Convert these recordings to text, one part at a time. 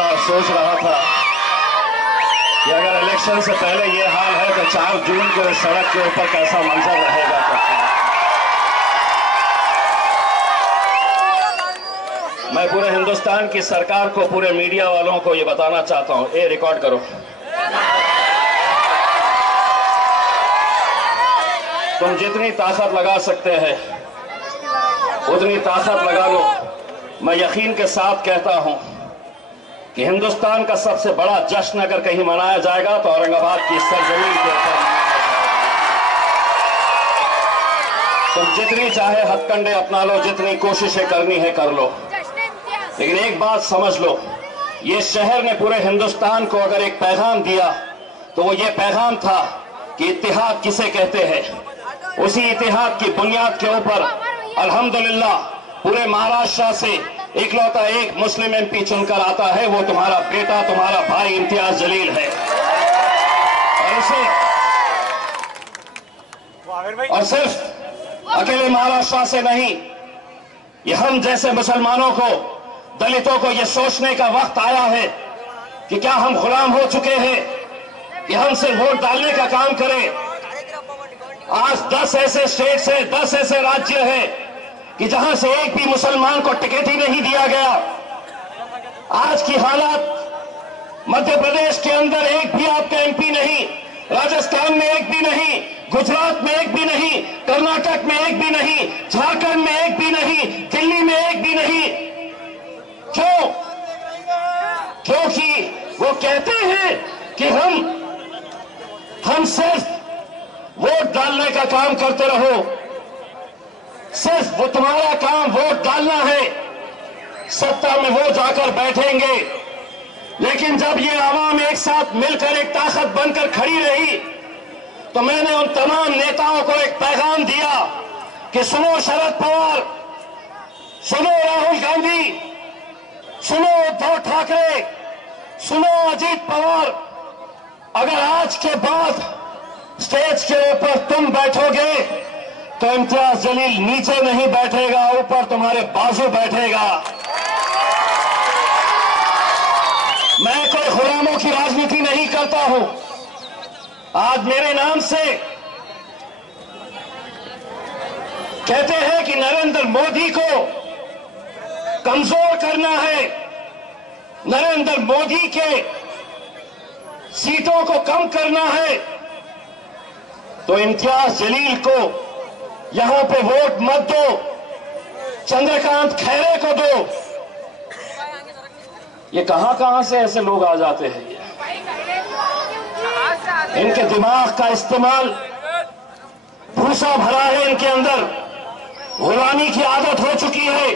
था, सोच रहा था कि अगर इलेक्शन से पहले ये हाल है तो 4 जून को इस सड़क के ऊपर कैसा मंजर रहेगा करके। मैं पूरे हिंदुस्तान की सरकार को, पूरे मीडिया वालों को ये बताना चाहता हूं, ये रिकॉर्ड करो। तुम जितनी ताकत लगा सकते हैं उतनी ताकत लगा लो। मैं यकीन के साथ कहता हूं कि हिंदुस्तान का सबसे बड़ा जश्न अगर कहीं मनाया जाएगा तो औरंगाबाद की सरजमीन के ऊपर। तुम जितनी चाहे हथकंडे अपना लो, जितनी कोशिशें करनी है कर लो, लेकिन एक बात समझ लो, ये शहर ने पूरे हिंदुस्तान को अगर एक पैगाम दिया तो वो ये पैगाम था कि इत्तेहाद किसे कहते हैं। उसी इत्तेहाद की बुनियाद के ऊपर अल्हम्दुलिल्लाह पूरे महाराष्ट्र से इकलौता एक मुस्लिम एमपी चुनकर आता है, वो तुम्हारा बेटा, तुम्हारा भाई इम्तियाज जलील है। और सिर्फ अकेले महाराष्ट्र से नहीं, ये हम जैसे मुसलमानों को, दलितों को ये सोचने का वक्त आया है कि क्या हम गुलाम हो चुके हैं कि हम सिर्फ वोट डालने का काम करें। आज 10 ऐसे स्टेट्स हैं, 10 ऐसे राज्य हैं कि जहां से एक भी मुसलमान को टिकट ही नहीं दिया गया। आज की हालात, मध्य प्रदेश के अंदर एक भी आपका एमपी नहीं, राजस्थान में एक भी नहीं, गुजरात में एक भी नहीं, कर्नाटक में एक भी नहीं, झारखंड में एक भी नहीं, दिल्ली में एक भी नहीं। क्यों? क्योंकि वो कहते हैं कि हम सिर्फ वोट डालने का काम करते रहो, सिर्फ वो तुम्हारा काम वोट डालना है, सत्ता में वो जाकर बैठेंगे। लेकिन जब ये आवाम एक साथ मिलकर एक ताकत बनकर खड़ी रही तो मैंने उन तमाम नेताओं को एक पैगाम दिया कि सुनो शरद पवार, सुनो राहुल गांधी, सुनो उद्धव ठाकरे, सुनो अजीत पवार, अगर आज के बाद स्टेज के ऊपर तुम बैठोगे तो इम्तियाज जलील नीचे नहीं बैठेगा, ऊपर तुम्हारे बाजू बैठेगा। मैं कोई गुलामों की राजनीति नहीं करता हूं। आज मेरे नाम से कहते हैं कि नरेंद्र मोदी को कमजोर करना है, नरेंद्र मोदी के सीटों को कम करना है, तो इम्तियाज जलील को यहां पे वोट मत दो, चंद्रकांत खैरे को दो। ये कहां से ऐसे लोग आ जाते हैं? इनके दिमाग का इस्तेमाल, भूसा भरा है इनके अंदर, गुलामी की आदत हो चुकी है।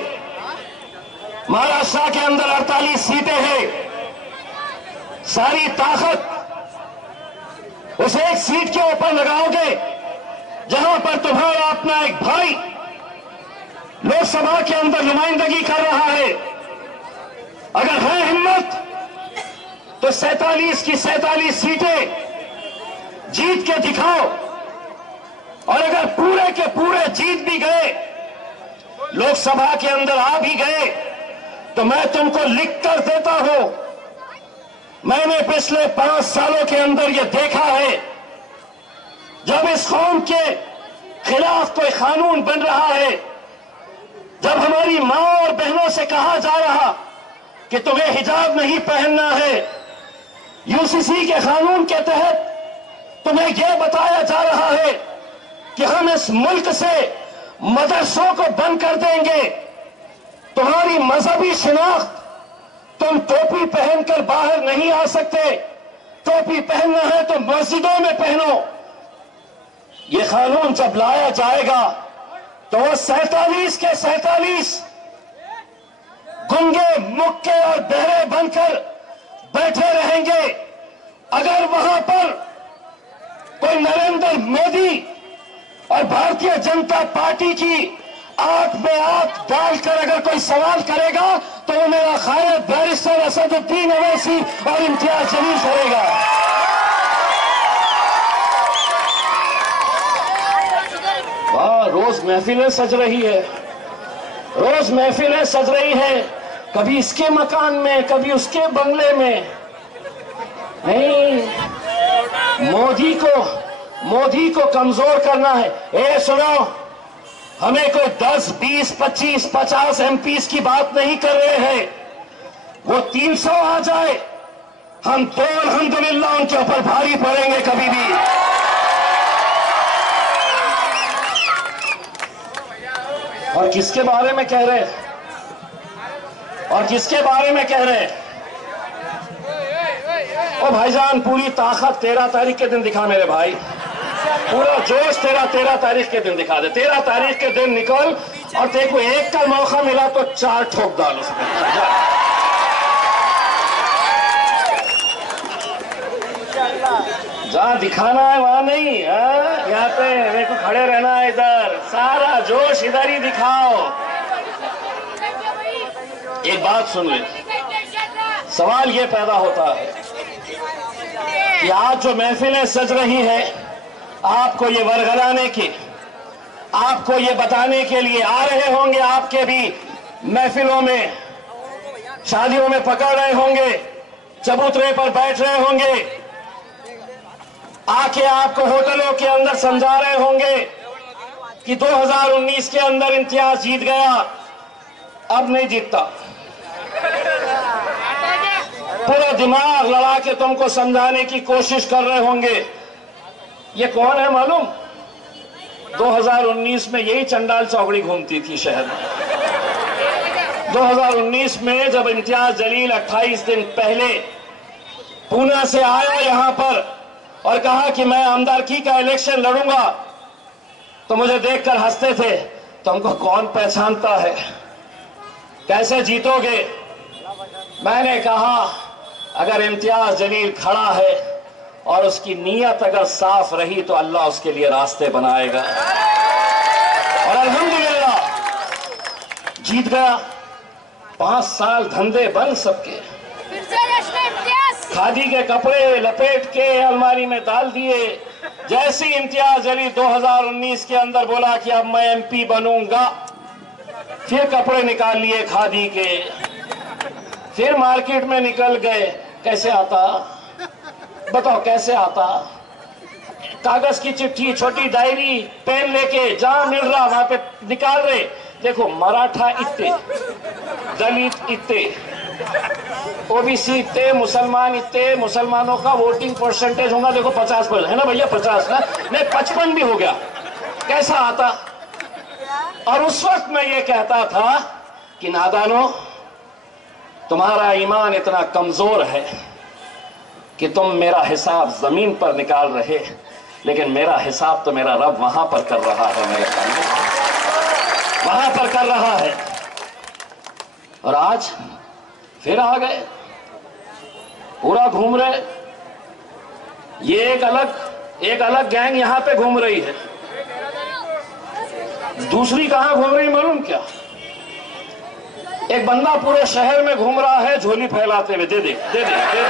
महाराष्ट्र के अंदर 48 सीटें हैं, सारी ताकत उस एक सीट के ऊपर लगाओगे जहां पर तुम्हारा अपना एक भाई लोकसभा के अंदर नुमाइंदगी कर रहा है। अगर है हिम्मत तो 47 की 47 सीटें जीत के दिखाओ, और अगर पूरे के पूरे जीत भी गए, लोकसभा के अंदर आ भी गए, तो मैं तुमको लिख कर देता हूं, मैंने पिछले 5 सालों के अंदर यह देखा है, जब इस कौम के खिलाफ कोई कानून बन रहा है, जब हमारी मां और बहनों से कहा जा रहा कि तुम्हें हिजाब नहीं पहनना है, यूसीसी के कानून के तहत तुम्हें यह बताया जा रहा है कि हम इस मुल्क से मदरसों को बंद कर देंगे, तुम्हारी मजहबी शिनाख्त, तुम टोपी पहनकर बाहर नहीं आ सकते, टोपी पहनना है तो मस्जिदों में पहनो। ये कानून जब लाया जाएगा तो वो 47 के 47 गुंगे, मुक्के और बहरे बनकर बैठे रहेंगे। अगर वहां पर कोई नरेंद्र मोदी और भारतीय जनता पार्टी की आंख में आंख डालकर अगर कोई सवाल करेगा तो वो मेरा खायद बैरिस्टर असदुद्दीन अवैसी और इम्तियाज जलील करेगा। वहां रोज महफिलें सज रही है, रोज महफिलें सज रही हैं, कभी इसके मकान में, कभी उसके बंगले में। नहीं, मोदी को कमजोर करना है। ए सुनो, हमें कोई 10, 20, 25, 50 एमपीज की बात नहीं कर रहे हैं। वो 300 आ जाए, हम तो अल्हम्दुलिल्लाह उनके ऊपर भारी पड़ेंगे कभी भी। और किसके बारे में कह रहे हैं? और किसके बारे में कह रहे हैं? ओ भाईजान, पूरी ताकत 13 तारीख के दिन दिखा मेरे भाई, पूरा जोश 13 तारीख के दिन दिखा दे। 13 तारीख के दिन निकल और तेरे को एक का मौका मिला तो 4 ठोक डाल उसमें। जहां दिखाना है वहां नहीं, यहाँ पे मेरे को खड़े रहना है, इधर सारा जोश इधर ही दिखाओ। एक बात सुन ले, सवाल ये पैदा होता है कि आज जो महफिलें सज रही है, आपको ये वरगलाने की, आपको ये बताने के लिए आ रहे होंगे, आपके भी महफिलों में, शादियों में पकड़ रहे होंगे, चबूतरे पर बैठ रहे होंगे, आके आपको होटलों के अंदर समझा रहे होंगे कि 2019 के अंदर इम्तियाज जीत गया, अब नहीं जीतता। पूरा दिमाग लड़ा के तुमको समझाने की कोशिश कर रहे होंगे। ये कौन है मालूम? 2019 में यही चंडाल चौकड़ी घूमती थी शहर में। 2019 में जब इम्तियाज जलील 28 दिन पहले पूना से आया यहां पर और कहा कि मैं आमदारकी का इलेक्शन लड़ूंगा, तो मुझे देखकर हंसते थे, तुमको कौन पहचानता है, कैसे जीतोगे। मैंने कहा अगर इम्तियाज जलील खड़ा है और उसकी नीयत अगर साफ रही तो अल्लाह उसके लिए रास्ते बनाएगा। और अल्हम्दुलिल्लाह जीत गया। 5 साल धंधे बंद सबके, खादी के कपड़े लपेट के अलमारी में डाल दिए। जैसे इम्तियाज जलील 2019 के अंदर बोला कि अब मैं एमपी बनूंगा, फिर कपड़े निकाल लिए खादी के, फिर मार्केट में निकल गए। कैसे आता बताओ, कैसे आता? कागज की चिट्ठी, छोटी डायरी, पेन लेके जहां मिल रहा वहां पे निकाल रहे। देखो, मराठा इतने, दलित इतने, ओबीसी इतने, मुसलमान इतने, मुसलमानों का वोटिंग परसेंटेज होगा देखो 50% है ना भैया, 50 ना, नहीं 55 भी हो गया। कैसा आता? और उस वक्त मैं ये कहता था कि नादानो, तुम्हारा ईमान इतना कमजोर है कि तुम मेरा हिसाब जमीन पर निकाल रहे, लेकिन मेरा हिसाब तो मेरा रब वहां पर कर रहा है, मेरे सामने वहां पर कर रहा है। और आज फिर आ गए, पूरा घूम रहे। ये एक अलग गैंग यहां पे घूम रही है, दूसरी कहां घूम रही मालूम क्या? एक बंदा पूरे शहर में घूम रहा है झोली फैलाते हुए, दे दे दे दे दे दे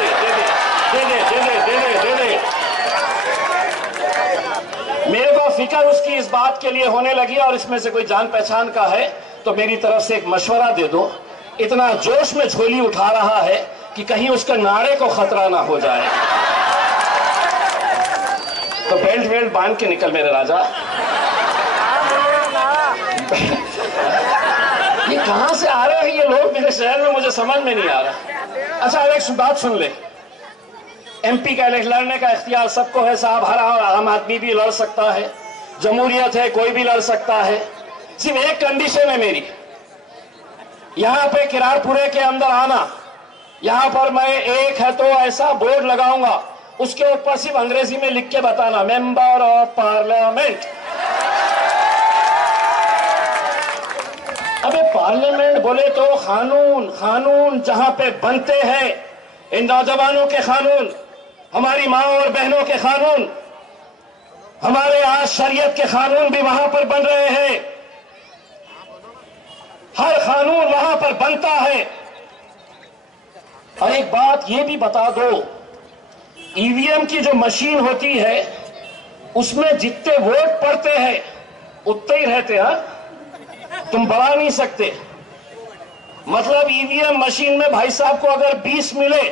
दे दे दे दे दे दे दे दे। मेरे को फिक्र उसकी इस बात के लिए होने लगी, और इसमें से कोई जान पहचान का है तो मेरी तरफ से एक मशवरा दे दो। इतना जोश में झोली उठा रहा है कि कहीं उसके नाड़े को खतरा ना हो जाए, तो बेल्ट वेल्ट बांध के निकल मेरे राजा। ये कहां से आ रहे हैं ये लोग मेरे शहर में, मुझे समझ में नहीं आ रहा। अच्छा, एक बात सुन ले, एमपी का लड़ने का इख्तियार सबको है साहब, हर आम आदमी भी लड़ सकता है, जमहूरियत है, कोई भी लड़ सकता है। सिर्फ एक कंडीशन है मेरी, यहां पे किरारपुरे के अंदर आना, यहां पर मैं एक है तो ऐसा बोर्ड लगाऊंगा, उसके ऊपर सिर्फ अंग्रेजी में लिख के बताना, मेंबर ऑफ पार्लियामेंट। अबे पार्लियामेंट बोले तो कानून जहां पे बनते हैं, इन नौजवानों के कानून, हमारी माँ और बहनों के कानून, हमारे आज शरीयत के कानून भी वहां पर बन रहे हैं। हर कानून वहां पर बनता है। और एक बात ये भी बता दो, ईवीएम की जो मशीन होती है उसमें जितने वोट पड़ते हैं उतने ही रहते हैं, तुम बढ़ा नहीं सकते। मतलब ईवीएम मशीन में भाई साहब को अगर 20 मिले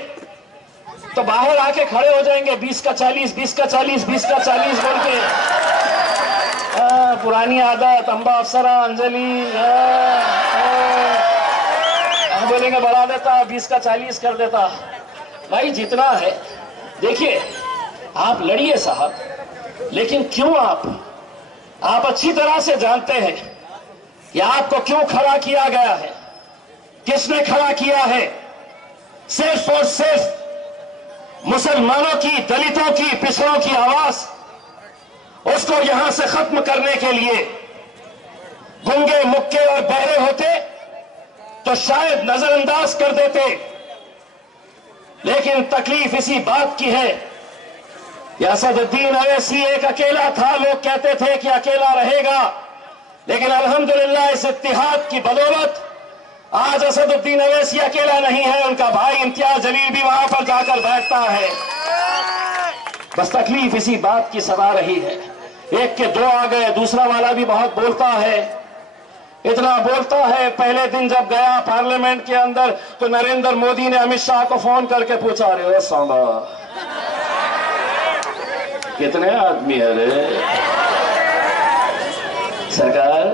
तो बाहर आके खड़े हो जाएंगे, 20 का 40, 20 का 40, 20 का 40 बोल के। पुरानी आदत, अंबा अफसरा, अंजलि हम बोलेंगे बढ़ा देता, 20 का 40 कर देता। भाई जितना है देखिए, आप लड़िए साहब, लेकिन क्यों आप अच्छी तरह से जानते हैं कि आपको क्यों खड़ा किया गया है, किसने खड़ा किया है। सिर्फ और सिर्फ मुसलमानों की, दलितों की, पिछड़ों की आवाज उसको यहां से खत्म करने के लिए। गूंगे, मुक्के और बहरे होते तो शायद नजरअंदाज कर देते, लेकिन तकलीफ इसी बात की है कि असदुद्दीन अवैसी एक अकेला था। लोग कहते थे कि अकेला रहेगा, लेकिन अल्हम्दुलिल्लाह इस इत्तिहाद की बदौलत आज असदुद्दीन अवैसी अकेला नहीं है, उनका भाई इम्तियाज जलील भी वहां पर जाकर बैठता है। बस तकलीफ इसी बात की सदा रही है। एक के दो आ गए, दूसरा वाला भी बहुत बोलता है, इतना बोलता है। पहले दिन जब गया पार्लियामेंट के अंदर तो नरेंद्र मोदी ने अमित शाह को फोन करके पूछा, अरे सांबा कितने आदमी है रे? सरकार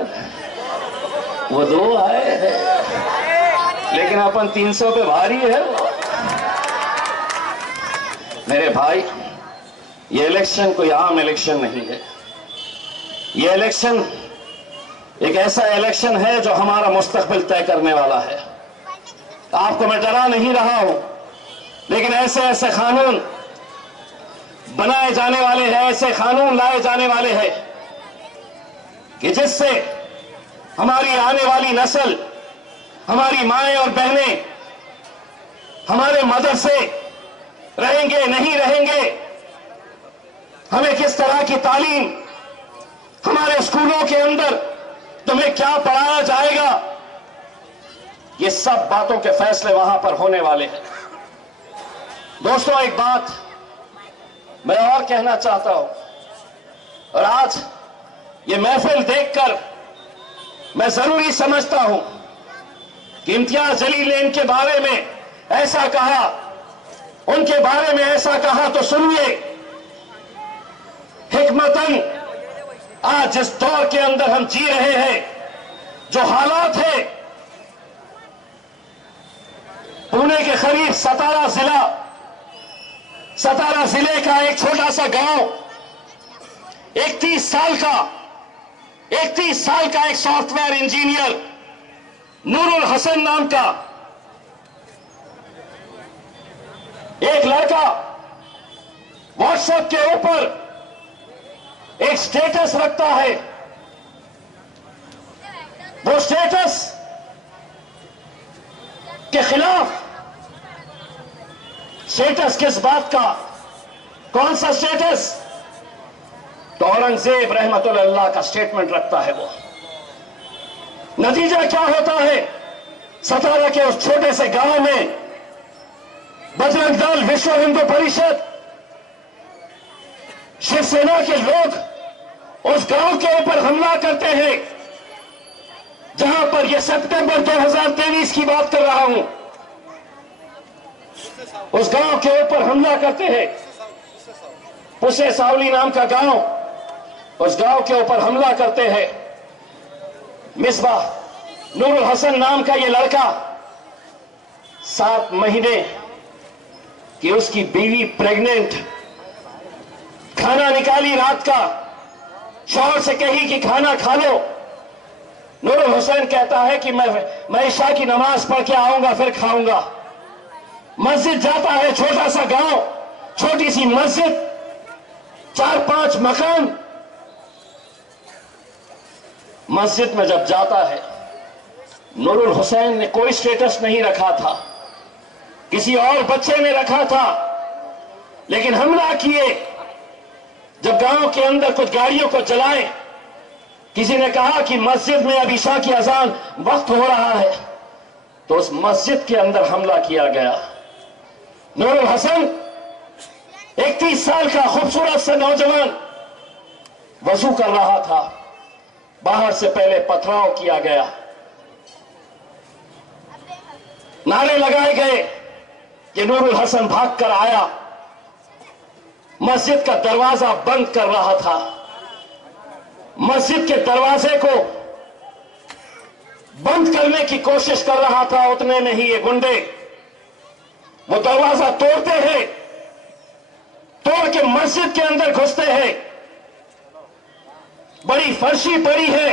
वो 2 आए हैं, लेकिन अपन 300 पे भारी है। मेरे भाई, ये इलेक्शन कोई आम इलेक्शन नहीं है। ये इलेक्शन एक ऐसा इलेक्शन है जो हमारा मुस्तकबिल तय करने वाला है। आपको मैं डरा नहीं रहा हूं, लेकिन ऐसे ऐसे कानून बनाए जाने वाले हैं, ऐसे कानून लाए जाने वाले हैं कि जिससे हमारी आने वाली नस्ल, हमारी माएं और बहनें हमारे मदरसे रहेंगे नहीं रहेंगे, हमें किस तरह की तालीम, हमारे स्कूलों के अंदर तुम्हें क्या पढ़ाया जाएगा, ये सब बातों के फैसले वहां पर होने वाले हैं। दोस्तों, एक बात मैं और कहना चाहता हूं, और आज ये महफिल देखकर मैं जरूरी समझता हूं कि इम्तियाज जलील ने इनके बारे में ऐसा कहा, उनके बारे में ऐसा कहा, तो सुनिए। हिकमतन आज जिस दौर के अंदर हम जी रहे हैं, जो हालात है, पुणे के करीब सतारा जिले का एक छोटा सा गांव, 31 साल का एक सॉफ्टवेयर इंजीनियर नूरुल हसन नाम का एक लड़का व्हाट्सएप के ऊपर एक स्टेटस रखता है। वो स्टेटस के खिलाफ, स्टेटस किस बात का, कौन सा स्टेटस? तो औरंगजेब रहमतुल्लाह का स्टेटमेंट रखता है वो। नतीजा क्या होता है? सतारा के उस छोटे से गांव में बजरंग दल, विश्व हिंदू परिषद, शिवसेना के लोग उस गांव के ऊपर हमला करते हैं, जहां पर यह सितंबर 2023 की बात कर रहा हूं। उस गांव के ऊपर हमला करते हैं, पुसे सावली नाम का गांव, उस गांव के ऊपर हमला करते हैं। मिसबाह नूरुल हसन नाम का यह लड़का, 7 महीने कि उसकी बीवी प्रेग्नेंट, खाना निकाली रात का, शौहर से कही कि खाना खा लो। नूरुल हुसैन कहता है कि मैं इशा की नमाज पढ़ के आऊंगा, फिर खाऊंगा। मस्जिद जाता है, छोटा सा गांव, छोटी सी मस्जिद, 4-5 मकान। मस्जिद में जब जाता है, नूरुल हुसैन ने कोई स्टेटस नहीं रखा था, किसी और बच्चे ने रखा था, लेकिन हमला किए। जब गांव के अंदर कुछ गाड़ियों को जलाए, किसी ने कहा कि मस्जिद में अब ईशा की अजान वक्त हो रहा है, तो उस मस्जिद के अंदर हमला किया गया। नूरुल हसन 31 साल का खूबसूरत सा नौजवान वजू कर रहा था, बाहर से पहले पथराव किया गया। नारे लगाए गए कि नूरुल हसन भागकर आया, मस्जिद का दरवाजा बंद कर रहा था। मस्जिद के दरवाजे को बंद करने की कोशिश कर रहा था। उतने में ही ये गुंडे वो दरवाजा तोड़ते हैं, तोड़ के मस्जिद के अंदर घुसते हैं। बड़ी फर्शी पड़ी है।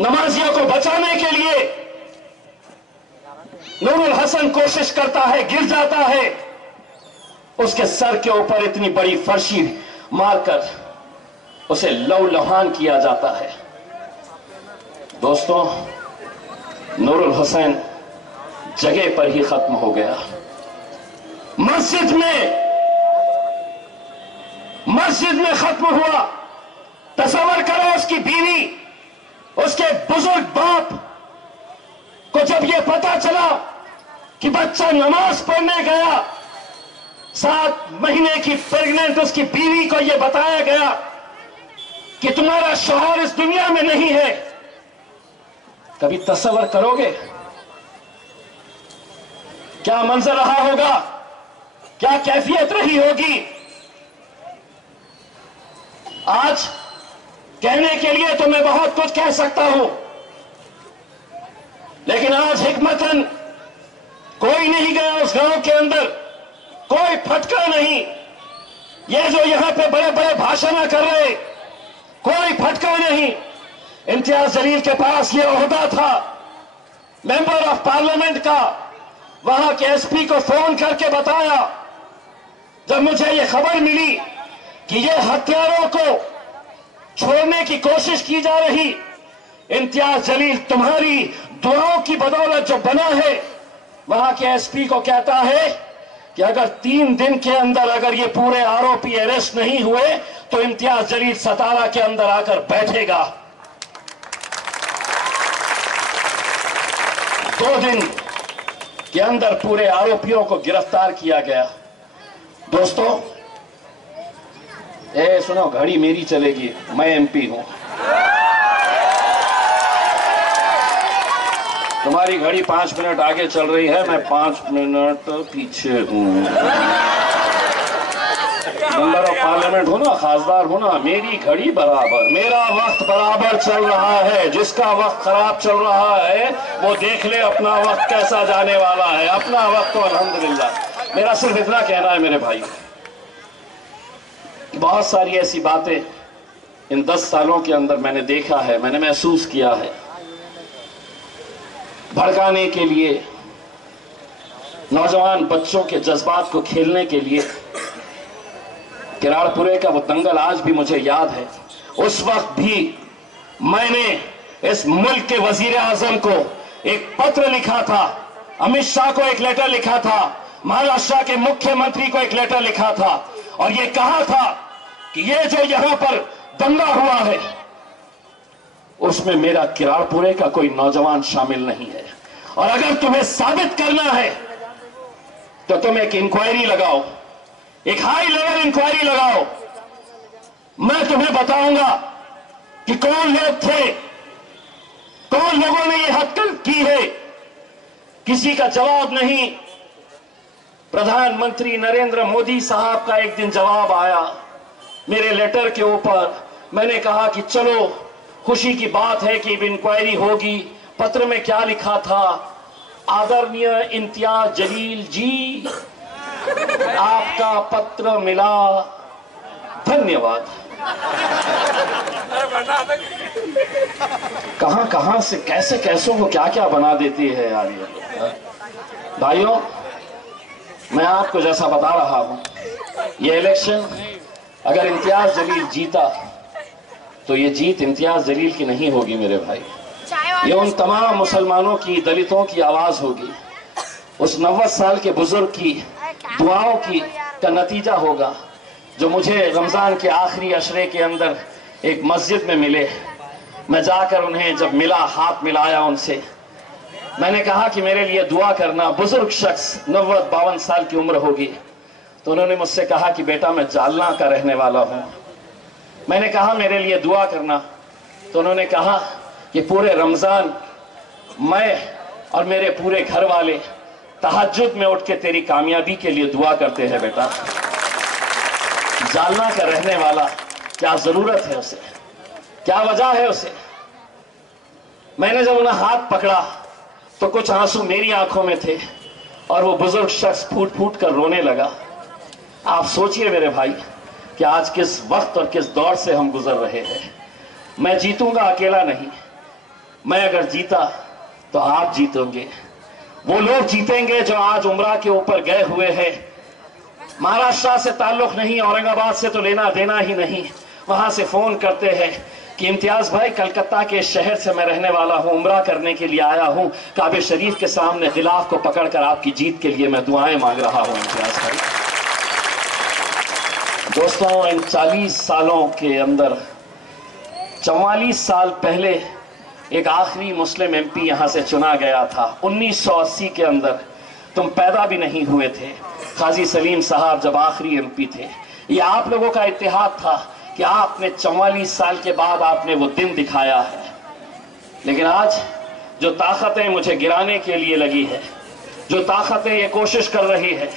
नमाजियों को बचाने के लिए नूरुल हसन कोशिश करता है, गिर जाता है। उसके सर के ऊपर इतनी बड़ी फर्शी मारकर उसे लहूलुहान किया जाता है। दोस्तों, नूरुल हसन जगह पर ही खत्म हो गया। मस्जिद में खत्म हुआ। तसव्वुर करो, उसकी बीवी, उसके बुजुर्ग बाप को जब यह पता चला कि बच्चा नमाज पढ़ने गया, 7 महीने की प्रेग्नेंट उसकी बीवी को यह बताया गया कि तुम्हारा शौहर इस दुनिया में नहीं है। कभी तसव्वुर करोगे क्या मंजर रहा होगा, क्या कैफियत रही होगी? आज कहने के लिए तो मैं बहुत कुछ कह सकता हूं, लेकिन आज हिकमतन कोई नहीं गया उस गांव के अंदर, कोई फटका नहीं। ये जो यहां पे बड़े बड़े भाषण कर रहे, कोई फटका नहीं। इम्तियाज जलील के पास ये ओहदा था मेंबर ऑफ पार्लियामेंट का। वहां के एसपी को फोन करके बताया, जब मुझे ये खबर मिली कि ये हत्यारों को छोड़ने की कोशिश की जा रही, इम्तियाज जलील तुम्हारी दुआओं की बदौलत जो बना है, वहां के एसपी को कहता है कि अगर 3 दिन के अंदर अगर ये पूरे आरोपी अरेस्ट नहीं हुए तो इम्तियाज जलील सतारा के अंदर आकर बैठेगा। 2 दिन के अंदर पूरे आरोपियों को गिरफ्तार किया गया। दोस्तों, सुनो, घड़ी मेरी चलेगी, मैं एमपी हूं। तुम्हारी घड़ी 5 मिनट आगे चल रही है, मैं 5 मिनट पीछे हूं। मेंबर ऑफ पार्लियामेंट हो ना, खासदार हो ना, मेरी घड़ी बराबर, मेरा वक्त बराबर चल रहा है। जिसका वक्त खराब चल रहा है वो देख ले अपना वक्त कैसा जाने वाला है। अपना वक्त तो अल्हम्दुलिल्लाह। मेरा सिर्फ इतना कहना है मेरे भाई, बहुत सारी ऐसी बातें इन 10 सालों के अंदर मैंने देखा है, मैंने महसूस किया है। भड़काने के लिए, नौजवान बच्चों के जज्बात को खेलने के लिए, किराड़पुरे का वो दंगल आज भी मुझे याद है। उस वक्त भी मैंने इस मुल्क के वजीर आजम को एक पत्र लिखा था, अमित शाह को एक लेटर लिखा था, महाराष्ट्र के मुख्यमंत्री को एक लेटर लिखा था, और ये कहा था कि ये जो यहां पर दंगा हुआ है उसमें मेरा किराड़पुरे का कोई नौजवान शामिल नहीं है। और अगर तुम्हें साबित करना है तो तुम एक इंक्वायरी लगाओ, एक हाई लेवल इंक्वायरी लगाओ। मैं तुम्हें बताऊंगा कि कौन लोग थे, कौन लोगों ने यह हरकत की है। किसी का जवाब नहीं। प्रधानमंत्री नरेंद्र मोदी साहब का एक दिन जवाब आया मेरे लेटर के ऊपर। मैंने कहा कि चलो, खुशी की बात है कि इंक्वायरी होगी। पत्र में क्या लिखा था? आदरणीय इम्तियाज जलील जी, आपका पत्र मिला, धन्यवाद। कहां कहां से कैसे कैसों को क्या क्या बना देती है यार ये। भाइयों, मैं आपको जैसा बता रहा हूं, ये इलेक्शन अगर इम्तियाज जलील जीता तो ये जीत इम्तियाज जलील की नहीं होगी मेरे भाई। ये उन तमाम मुसलमानों की, दलितों की आवाज होगी। उस 90 साल के बुजुर्ग की दुआओं की का नतीजा होगा, जो मुझे रमजान के आखिरी अशरे के अंदर एक मस्जिद में मिले। मैं जाकर उन्हें जब मिला, हाथ मिलाया उनसे, मैंने कहा कि मेरे लिए दुआ करना। बुजुर्ग शख्स, 90-52 साल की उम्र होगी। तो उन्होंने मुझसे कहा कि बेटा मैं जालना का रहने वाला हूं। मैंने कहा मेरे लिए दुआ करना। तो उन्होंने कहा कि पूरे रमजान मैं और मेरे पूरे घर वाले तहज्जुद में उठ के तेरी कामयाबी के लिए दुआ करते हैं बेटा। जालना का रहने वाला, क्या जरूरत है उसे, क्या वजह है उसे। मैंने जब उन्हें हाथ पकड़ा तो कुछ आंसू मेरी आंखों में थे और वो बुजुर्ग शख्स फूट फूट कर रोने लगा। आप सोचिए मेरे भाई कि आज किस वक्त और किस दौर से हम गुजर रहे हैं। मैं जीतूंगा अकेला नहीं, मैं अगर जीता तो आप जीतेंगे, वो लोग जीतेंगे जो आज उम्रा के ऊपर गए हुए हैं। महाराष्ट्र से ताल्लुक नहीं, औरंगाबाद से तो लेना देना ही नहीं, वहां से फोन करते हैं कि इम्तियाज भाई कलकत्ता के शहर से मैं रहने वाला हूं, उम्रा करने के लिए आया हूं, काबे शरीफ के सामने गिलाफ को पकड़कर आपकी जीत के लिए मैं दुआएं मांग रहा हूं। इम्तियाज भाई, दोस्तों, इन 40 सालों के अंदर 44 साल पहले एक आखिरी मुस्लिम एमपी यहां से चुना गया था। 1980 के अंदर तुम पैदा भी नहीं हुए थे। काजी सलीम साहब जब आखिरी एमपी थे, ये आप लोगों का इत्तेहाद था कि आपने 44 साल के बाद आपने वो दिन दिखाया है। लेकिन आज जो ताकतें मुझे गिराने के लिए लगी है, जो ताकतें ये कोशिश कर रही है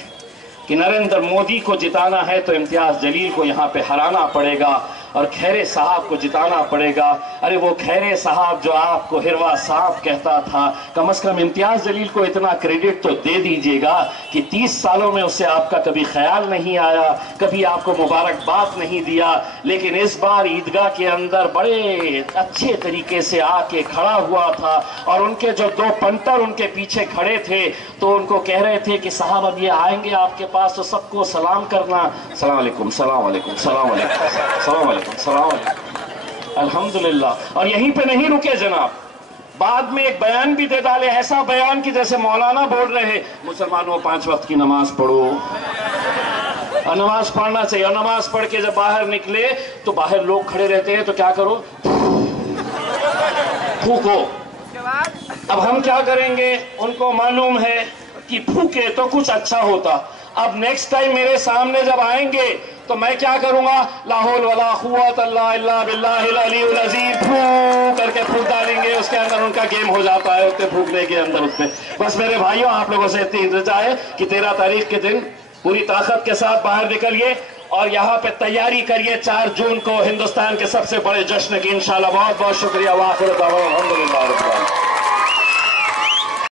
कि नरेंद्र मोदी को जिताना है तो इम्तियाज जलील को यहाँ पे हराना पड़ेगा और खैरे साहब को जिताना पड़ेगा। अरे वो खैरे साहब जो आपको हिरवा साहब कहता था, कम से कम इम्तियाज जलील को इतना क्रेडिट तो दे दीजिएगा कि 30 सालों में उससे आपका कभी ख्याल नहीं आया, कभी आपको मुबारकबाद नहीं दिया। लेकिन इस बार ईदगाह के अंदर बड़े अच्छे तरीके से आके खड़ा हुआ था और उनके जो 2 पंटर उनके पीछे खड़े थे तो उनको कह रहे थे कि साहब अब ये आएंगे आपके पास तो सबको सलाम करना, सलाम अलैकुम, सलाम अलैकुम, सलाम अलैकुम, सलाम अलैकुम, सलाम अलैकुम। अल्हम्दुलिल्लाह। और यहीं पे नहीं रुके जनाब, बाद में एक बयान भी दे डाले, ऐसा बयान कि जैसे मौलाना बोल रहे हैं मुसलमानों 5 वक्त की नमाज पढ़ो, और नमाज पढ़ना चाहिए। और नमाज पढ़ के जब बाहर निकले तो बाहर लोग खड़े रहते हैं तो क्या करो, फूको। अब हम क्या करेंगे, उनको मालूम है कि फूके तो कुछ अच्छा होता। अब नेक्स्ट टाइम मेरे सामने जब आएंगे तो मैं क्या करूंगा, ला हौल वला कुव्वत इल्ला बिल्लाहिल अलीयुल अज़ीम, फूक करके फूक डालेंगे, उसके अंदर उनका गेम हो जाता है, उसके फूकने के अंदर उसमें। बस मेरे भाइयों, आप लोगों से इतनी इंतज़ा है कि 13 तारीख के दिन पूरी ताकत के साथ बाहर निकलिए और यहाँ पे तैयारी करिए 4 जून को हिंदुस्तान के सबसे बड़े जश्न की। इंशाल्लाह। बहुत बहुत शुक्रिया। वाखिर दावा अल्हम्दुलिल्लाह।